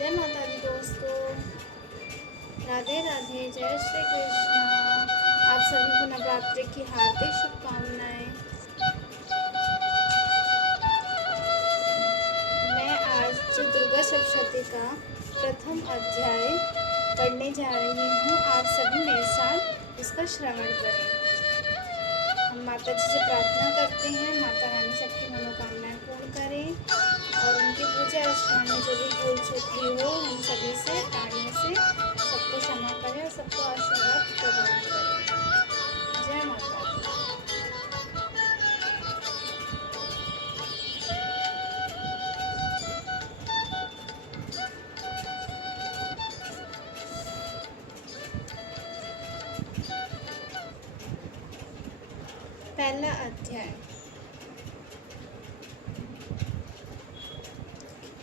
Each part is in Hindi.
जय माता दी दोस्तों, राधे राधे, जय श्री कृष्ण। आप सभी को नवरात्रि की हार्दिक शुभकामनाएं। मैं आज दुर्गा सप्तशती का प्रथम अध्याय पढ़ने जा रही हूँ। आप सभी मेरे साथ इसका श्रवण करें। हम माता जी से प्रार्थना करते हैं, माता रानी सबकी मनोकामनाएं पूर्ण करें और उनकी पूजा अर्चना में जो भी भूल चूक हुई हो उन सभी से ताड़ियों से सबको क्षमा करें और सबको आशीर्वाद प्रदान करें। जय माता दी। पहला अध्याय।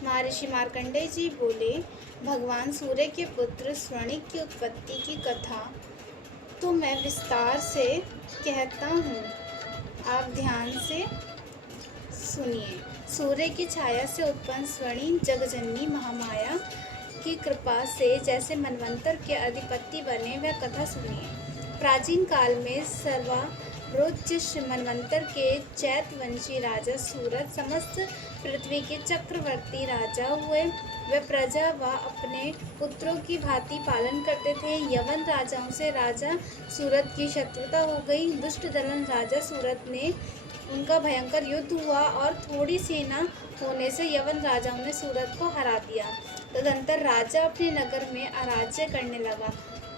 महर्षि मार्कंडेय जी बोले, भगवान सूर्य के पुत्र स्वर्णिक की उत्पत्ति की कथा तो मैं विस्तार से कहता हूँ, आप ध्यान से सुनिए। सूर्य की छाया से उत्पन्न स्वर्णिक जगजननी महामाया की कृपा से जैसे मनवंतर के अधिपति बने वह कथा सुनिए। प्राचीन काल में सर्वोच्च मनवंतर के चैतवंशी राजा सूरत समस्त पृथ्वी के चक्रवर्ती राजा हुए। वे प्रजा व अपने पुत्रों की भांति पालन करते थे। यवन राजाओं से राजा सूरत की शत्रुता हो गई। दुष्ट दलन राजा सूरत ने उनका भयंकर युद्ध हुआ और थोड़ी सेना होने से यवन राजाओं ने सूरत को हरा दिया। तदंतर राजा अपने नगर में अराज्य करने लगा,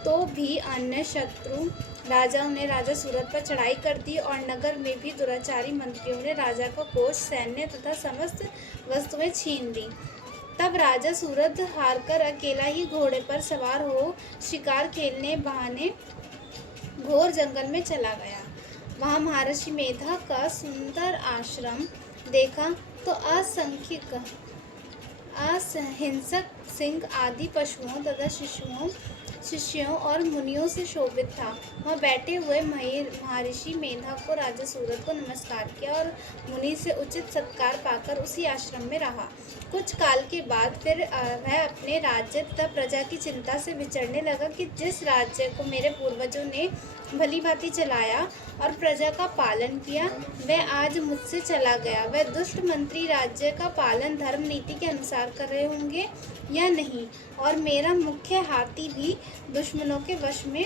तो भी अन्य शत्रु राजाओं ने राजा सूरत पर चढ़ाई कर दी और नगर में भी दुराचारी मंत्रियों ने राजा का कोष, सैन्य तथा समस्त वस्तुएं छीन ली। तब राजा सूरत हारकर अकेला ही घोड़े पर सवार हो शिकार खेलने बहाने घोर जंगल में चला गया। वहाँ महर्षि मेधा का सुंदर आश्रम देखा तो अहिंसक सिंह आदि पशुओं तथा शिष्यों और मुनियों से शोभित था। वहाँ बैठे हुए महर्षि मेधा को राजा सूरत को नमस्कार किया और मुनि से उचित सत्कार पाकर उसी आश्रम में रहा। कुछ काल के बाद फिर वह अपने राज्य तथा प्रजा की चिंता से विचरने लगा कि जिस राज्य को मेरे पूर्वजों ने भली भांति चलाया और प्रजा का पालन किया, वह आज मुझसे चला गया। वह दुष्ट मंत्री राज्य का पालन धर्म नीति के अनुसार कर रहे होंगे या नहीं, और मेरा मुख्य हाथी भी दुश्मनों के वश में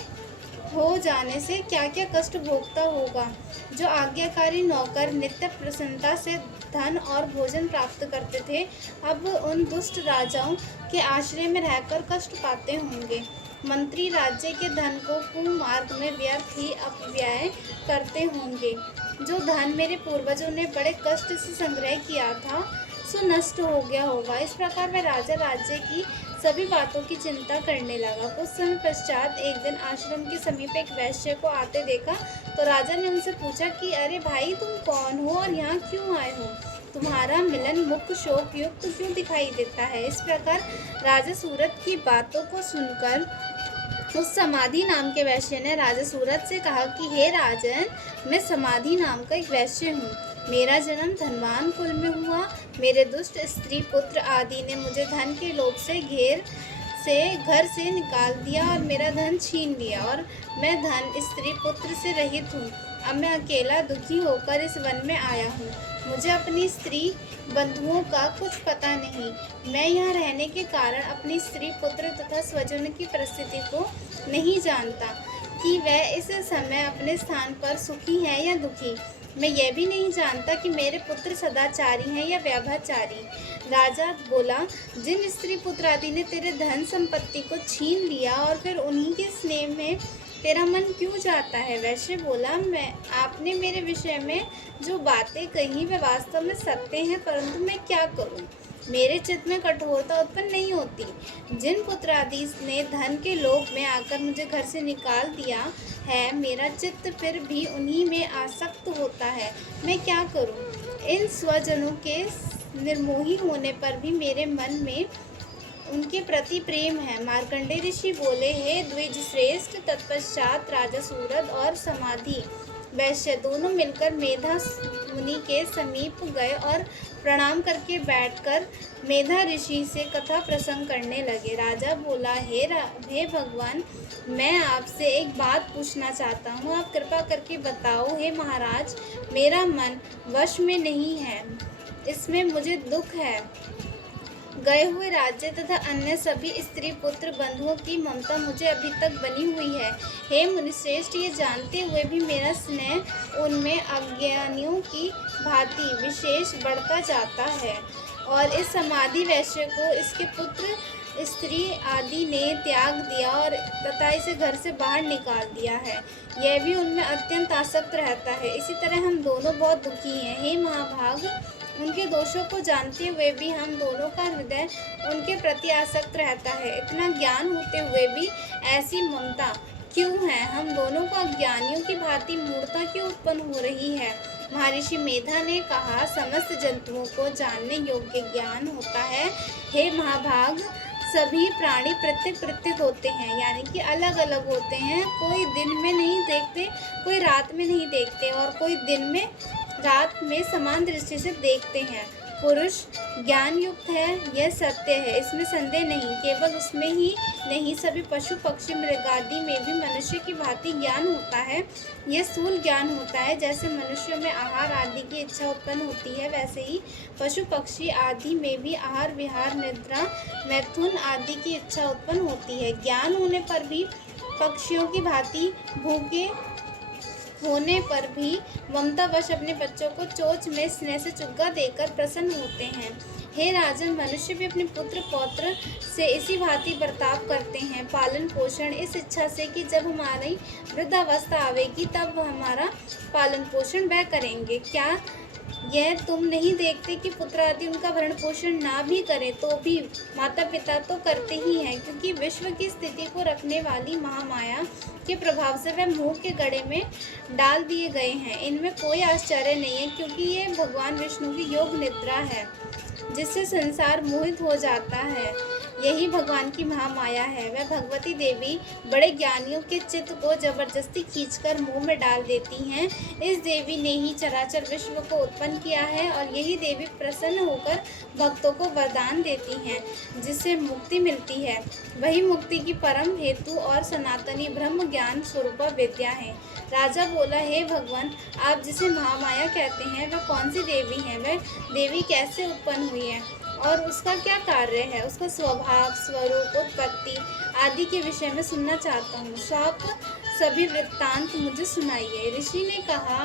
हो जाने से क्या क्या कष्ट भोगता होगा। जो आज्ञाकारी नौकर नित्य प्रसन्नता से धन और भोजन प्राप्त करते थे, अब उन दुष्ट राजाओं के आश्रय में रहकर कष्ट पाते होंगे। मंत्री राज्य के धन को कुमार्ग में व्यर्थ ही अपव्यय करते होंगे। जो धन मेरे पूर्वजों ने बड़े कष्ट से संग्रह किया था, सो नष्ट हो गया होगा। इस प्रकार वह राजा राज्य की सभी बातों की चिंता करने लगा। कुछ समय पश्चात एक दिन आश्रम के समीप एक वैश्य को आते देखा तो राजा ने उनसे पूछा कि अरे भाई, तुम कौन हो और यहाँ क्यों आए हो? तुम्हारा मिलन मुख शोक युक्त क्यों दिखाई देता है? इस प्रकार राजा सूरत की बातों को सुनकर उस समाधि नाम के वैश्य ने राजा सूरत से कहा कि हे राजन, मैं समाधि नाम का एक वैश्य हूँ। मेरा जन्म धनवान कुल में हुआ। मेरे दुष्ट स्त्री पुत्र आदि ने मुझे धन के लोभ से घर से निकाल दिया और मेरा धन छीन लिया, और मैं धन स्त्री पुत्र से रहित हूँ। अब मैं अकेला दुखी होकर इस वन में आया हूँ। मुझे अपनी स्त्री बंधुओं का कुछ पता नहीं। मैं यहाँ रहने के कारण अपनी स्त्री पुत्र तथा स्वजनों की परिस्थिति को नहीं जानता कि वह इस समय अपने स्थान पर सुखी हैं या दुखी। मैं यह भी नहीं जानता कि मेरे पुत्र सदाचारी हैं या व्यभिचारी। राजा बोला, जिन स्त्री पुत्र आदि ने तेरे धन संपत्ति को छीन लिया और फिर उन्हीं के स्नेह में तेरा मन क्यों जाता है? वैश्य बोला, आपने मेरे विषय में जो बातें कही वे वास्तव में सत्य हैं, परंतु मैं क्या करूं? मेरे चित्त में कठोरता उत्पन्न नहीं होती। जिन पुत्र आदि ने धन के लोभ में आकर मुझे घर से निकाल दिया है, मेरा चित्त फिर भी उन्हीं में आसक्त होता है। मैं क्या करूं? इन स्वजनों के निर्मोही होने पर भी मेरे मन में उनके प्रति प्रेम है। मार्कंडेय ऋषि बोले, हे द्विज श्रेष्ठ, तत्पश्चात राजा सूरत और समाधि वैश्य दोनों मिलकर मेधा मुनि के समीप गए और प्रणाम करके बैठकर मेधा ऋषि से कथा प्रसंग करने लगे। राजा बोला, हे भगवान, मैं आपसे एक बात पूछना चाहता हूँ, आप कृपा करके बताओ। हे महाराज, मेरा मन वश में नहीं है, इसमें मुझे दुख है। गए हुए राज्य तथा अन्य सभी स्त्री पुत्र बंधुओं की ममता मुझे अभी तक बनी हुई है। हे मुनिश्रेष्ठ, ये जानते हुए भी मेरा स्नेह उनमें अज्ञानियों की भांति विशेष बढ़ता जाता है, और इस समाधि वैश्य को इसके पुत्र स्त्री आदि ने त्याग दिया और तथा इसे घर से बाहर निकाल दिया है। यह भी उनमें अत्यंत आसक्त रहता है। इसी तरह हम दोनों बहुत दुखी हैं। हे महाभाग, उनके दोषों को जानते हुए भी हम दोनों का हृदय उनके प्रति आसक्त रहता है। इतना ज्ञान होते हुए भी ऐसी ममता क्यों है? हम दोनों को अज्ञानियों की भांति मूढ़ता क्यों उत्पन्न हो रही है? महर्षि मेधा ने कहा, समस्त जंतुओं को जानने योग्य ज्ञान होता है। हे महाभाग, सभी प्राणी पृथक पृथक होते हैं, यानी कि अलग अलग होते हैं। कोई दिन में नहीं देखते, कोई रात में नहीं देखते, और कोई दिन में रात में समान दृष्टि से देखते हैं। पुरुष ज्ञान युक्त है, यह सत्य है, इसमें संदेह नहीं। केवल उसमें ही नहीं, सभी पशु पक्षी मृगादि में भी मनुष्य की भांति ज्ञान होता है। यह स्थूल ज्ञान होता है। जैसे मनुष्य में आहार आदि की इच्छा उत्पन्न होती है, वैसे ही पशु पक्षी आदि में भी आहार विहार निद्रा मैथुन आदि की इच्छा उत्पन्न होती है। ज्ञान होने पर भी पक्षियों की भांति भूखे होने पर भी ममतावश अपने बच्चों को चोंच में स्नेह से चुग्गा देकर प्रसन्न होते हैं। हे राजन, मनुष्य भी अपने पुत्र पौत्र से इसी भांति बर्ताव करते हैं। पालन पोषण इस इच्छा से कि जब हमारी वृद्धावस्था आवेगी तब हमारा पालन पोषण वह करेंगे। क्या यह तुम नहीं देखते कि पुत्र आदि उनका भरण पोषण ना भी करें तो भी माता पिता तो करते ही हैं, क्योंकि विश्व की स्थिति को रखने वाली महामाया के प्रभाव से वह मुंह के गड़े में डाल दिए गए हैं। इनमें कोई आश्चर्य नहीं है, क्योंकि ये भगवान विष्णु की योग निद्रा है, जिससे संसार मोहित हो जाता है। यही भगवान की महामाया है। वह भगवती देवी बड़े ज्ञानियों के चित्त को जबरदस्ती खींचकर मुंह में डाल देती हैं। इस देवी ने ही चराचर विश्व को उत्पन्न किया है, और यही देवी प्रसन्न होकर भक्तों को वरदान देती हैं, जिससे मुक्ति मिलती है। वही मुक्ति की परम हेतु और सनातनी ब्रह्म ज्ञान स्वरूपा विद्या है। राजा बोला, हे भगवान, आप जिसे महामाया कहते हैं वह कौन सी देवी है? वह देवी कैसे उत्पन्न हुई है और उसका क्या कार्य है? उसका स्वभाव, स्वरूप, उत्पत्ति आदि के विषय में सुनना चाहता हूँ। आप सभी वृत्तांत मुझे सुनाइए। ऋषि ने कहा,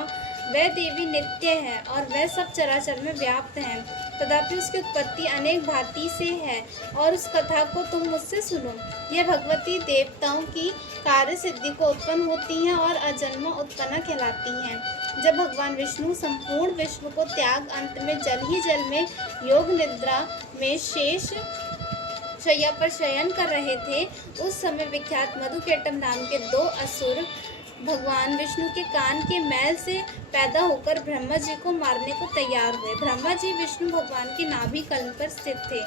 वह देवी नित्य है और वह सब चराचर में व्याप्त है, तथापि उसकी उत्पत्ति अनेक भांति से है, और उस कथा को तुम मुझसे सुनो। यह भगवती देवताओं की कार्य सिद्धि को उत्पन्न होती हैं और अजन्मा उत्पन्ना कहलाती हैं। जब भगवान विष्णु संपूर्ण विश्व को त्याग अंत में जल ही जल में योग निद्रा में शेष शैया पर शयन कर रहे थे, उस समय विख्यात मधुकेटम नाम के 2 असुर भगवान विष्णु के कान के मैल से पैदा होकर ब्रह्मा जी को मारने को तैयार हुए। ब्रह्मा जी विष्णु भगवान के नाभि कर्ण पर स्थित थे।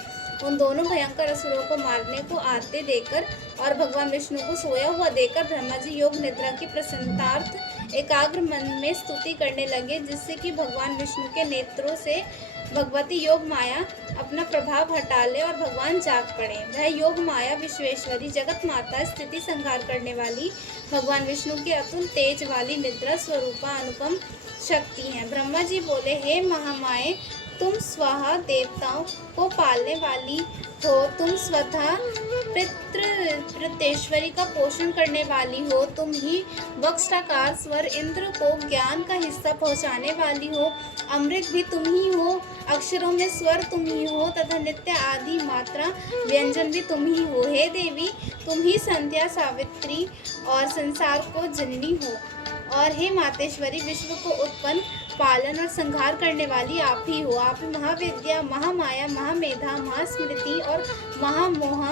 उन दोनों भयंकर असुरों को मारने को आते देखकर और भगवान विष्णु को सोया हुआ देखकर ब्रह्मा जी योग निद्रा की प्रसन्नतार्थ एकाग्र मन में स्तुति करने लगे, जिससे कि भगवान विष्णु के नेत्रों से भगवती योग माया अपना प्रभाव हटा ले और भगवान जाग पड़े। वह योग माया विश्वेश्वरी, जगत माता, स्थिति संहार करने वाली, भगवान विष्णु के अतुल तेज वाली निद्रा स्वरूपा अनुपम शक्ति हैं। ब्रह्मा जी बोले, हे महामाये, तुम स्वाहा देवताओं को पालने वाली हो, तुम स्वतः पितृश्वरी का पोषण करने वाली हो, तुम ही वक्ष्ठाकार स्वर इंद्र को ज्ञान का हिस्सा पहुँचाने वाली हो, अमृत भी तुम ही हो, अक्षरों में स्वर तुम ही हो, तथा नित्य आदि मात्रा व्यंजन भी तुम ही हो। हे देवी, तुम ही संध्या सावित्री और संसार को जननी हो, और हे मातेश्वरी, विश्व को उत्पन्न, पालन और संहार करने वाली आप ही हो। आप ही महाविद्या, महामाया, महामेधा, महास्मृति और महामोह,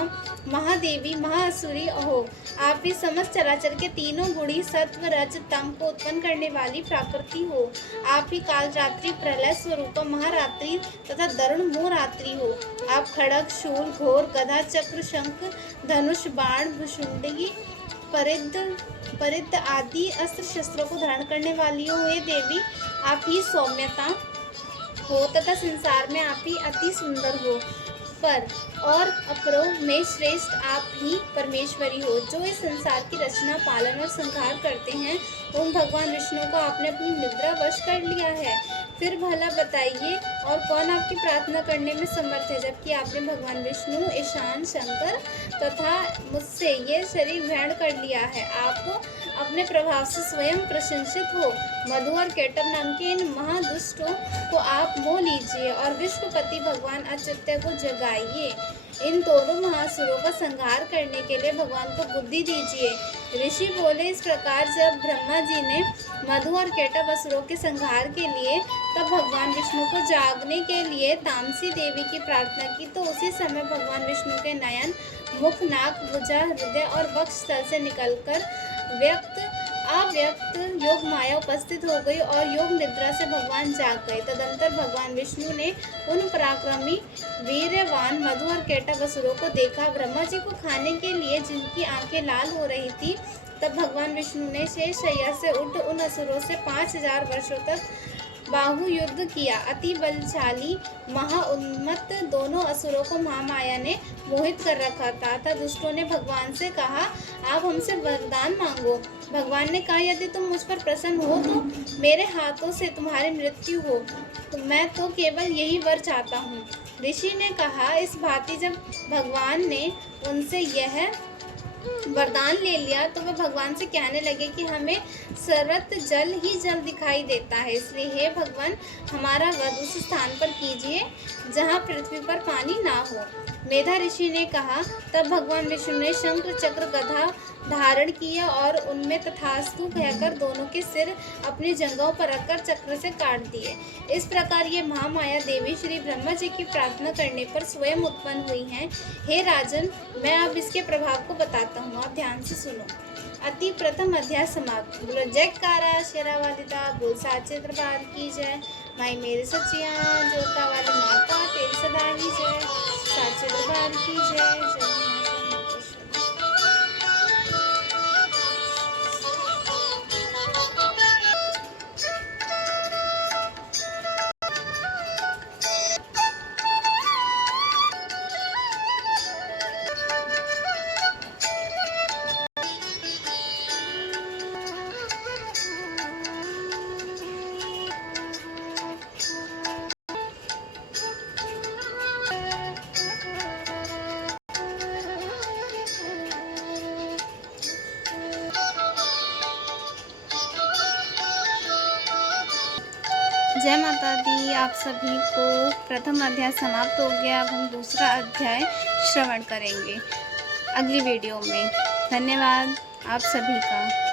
महादेवी, महाअसुरी हो। आप ही समस्त चराचर के तीनों गुणी सत्व रज तम को उत्पन्न करने वाली प्राकृति हो। आप ही काल रात्रि प्रलय स्वरूप महारात्रि तथा दरुण मोहरात्रि हो। आप खड़ग, शूल, घोर, गदा, चक्र, शंख, धनुष, बाण, भुषुंडी परिद्ध आदि अस्त्र शस्त्रों को धारण करने वाली हो। हे देवी, आप ही सौम्यता हो तथा संसार में आप ही अति सुंदर हो, पर और अपरों में श्रेष्ठ आप ही परमेश्वरी हो, जो इस संसार की रचना, पालन और संहार करते हैं। उन भगवान विष्णु को आपने अपनी निद्रा वश कर लिया है। फिर भला बताइए, और कौन आपकी प्रार्थना करने में समर्थ है, जबकि आपने भगवान विष्णु, ईशान, शंकर तथा मुझसे ये शरीर ग्रहण कर लिया है। आप अपने प्रभाव से स्वयं प्रशंसित हो। मधु और केटव नाम के इन महादुष्टों को आप मोह लीजिए और विश्वपति भगवान अच्युत को जगाइए। इन दोनों महासुरों का संहार करने के लिए भगवान को बुद्धि दीजिए। ऋषि बोले, इस प्रकार जब ब्रह्मा जी ने मधु और केटव असुरों के संहार के लिए तब भगवान विष्णु को जागने के लिए तामसी देवी की प्रार्थना की, तो उसी समय भगवान विष्णु के नयन, मुख, नाक, भुजा, हृदय और वक्ष स्थल से निकलकर अव्यक्त योग माया उपस्थित हो गई और योग निद्रा से भगवान जाग गए। तदंतर भगवान विष्णु ने उन पराक्रमी वीर्यवान मधु और केटव असुरों को देखा। ब्रह्मा जी को खाने के लिए जिनकी आंखें लाल हो रही थी, तब भगवान विष्णु ने शेष शैया से उठ उन असुरों से 5000 वर्षों तक बाहु युद्ध किया। अति बलशाली महाउन्मत्त दोनों असुरों को महामाया ने मोहित कर रखा था। तथा दुष्टों ने भगवान से कहा, आप हमसे वरदान मांगो। भगवान ने कहा, यदि तुम मुझ पर प्रसन्न हो तो मेरे हाथों से तुम्हारी मृत्यु हो, तो मैं तो केवल यही वर चाहता हूँ। ऋषि ने कहा, इस भांति जब भगवान ने उनसे यह वरदान ले लिया तो वे भगवान से कहने लगे कि हमें सर्वत्र जल ही जल दिखाई देता है, इसलिए हे भगवान, हमारा वध उस स्थान पर कीजिए जहाँ पृथ्वी पर पानी ना हो। मेधा ऋषि ने कहा, तब भगवान विष्णु ने शंख, चक्र, गदा धारण किया और उनमें तथास्तु कहकर दोनों के सिर अपनी जंघों पर रखकर चक्र से काट दिए। इस प्रकार ये महामाया देवी श्री ब्रह्मा जी की प्रार्थना करने पर स्वयं उत्पन्न हुई हैं। हे राजन, मैं अब इसके प्रभाव को बताता हूँ, आप ध्यान से सुनो। अति प्रथम अध्याय समाप्त। बोलो जयकारा शेरा वाली दा, बोल साचे दरबार की जय। माई मेरे सचिया जोता वाली माता तेरी सदा ही जय। साचे दरबार की जय। जय माता दी। आप सभी को प्रथम अध्याय समाप्त हो गया। अब हम दूसरा अध्याय श्रवण करेंगे अगली वीडियो में। धन्यवाद आप सभी का।